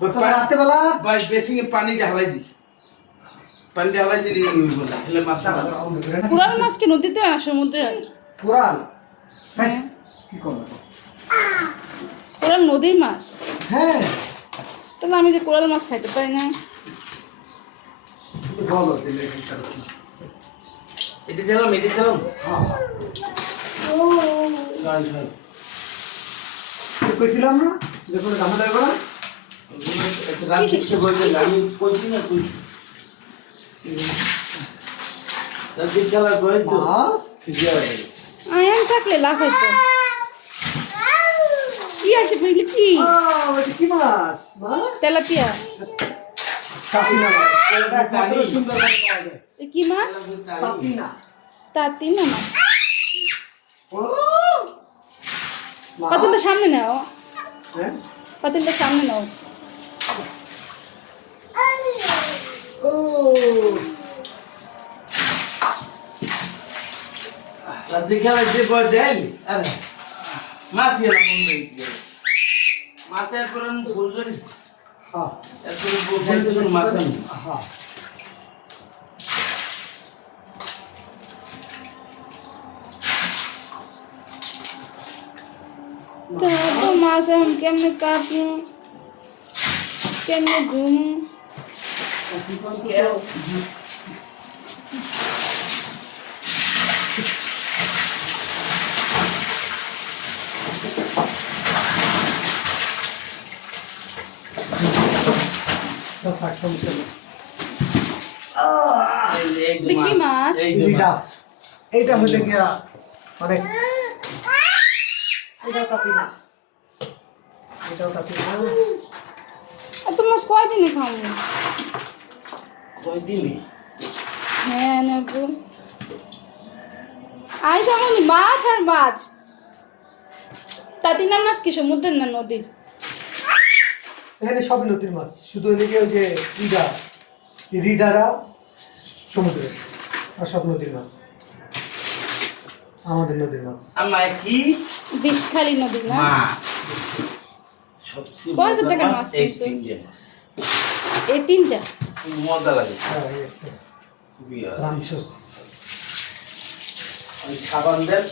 রাতে বেলা ভাই বেসিংয়ে পানি ঢালাই দি পানি ঢালাই দিলি বলে তাহলে মাছ কোরাল মাছ কি নদীতে না সমুদ্রে? কোরাল হ্যাঁ কি করব কোরাল নদীর মাছ। হ্যাঁ তাহলে আমি যে কোরাল মাছ খাইতে পারি না। ভালো দিলে এটা দিলাম হ্যাঁ ও গাল গাল কইছিলাম না যখন ঝামেলা হবে না রাত থেকে বলতে আমি কইছি না তুই তাদের খেলা কই তো ঠিক আছে আয়ান থাকলে লাভ হইতো। কি আছে বুঝলি কি? ওটা কি মাছ মা তেলাপিয়া। কাপিনা মাছ এটা কত সুন্দর পাওয়া যায় এ কি মাছ? কাপিনা তাতিনা মাছ। ও মা পাতিলটা সামনে নাও, হ্যাঁ পাতিলটা সামনে নাও। ও তাদের খেলা যে কই দেন আরে মাছ এলা মন নেই মাছের পর ভুল করি হ্যাঁ এরপরে বলতে তো মাছ আমি হ্যাঁ তো মাছ এখন কেমনে কাটবো, কেমনে ঘুম? তো ফাটম চলে কি মাছ? এই যে মাছ রিডাস এইটা হইলে গিয়া মানে এটা কাপিনা এটাও কাপিনা এত মাছ কয়দিনে খাবো? কই দিলি হ্যাঁ নেবো। আইসা মনি মাছ আর মাছ। তাতিনা মাছ কি সমুদ্রের না নদীর? এখানে সব নদীর মাছ শুধু এদিকে ওই যে রিডারা সমুদ্রের আর সব নদীর মাছ আমাদের নদীর মাছ আমার কি বিষখালী নদী না? মাছ সবচেয়ে কয় হাজার মজার টাকার মাছ মাছ এই কিনছো? তিনটে মাছ এই তিনটা। খুব মজা লাগে হ্যাঁ, এই একটা। খুবই রামচোস ওই সাবান দেন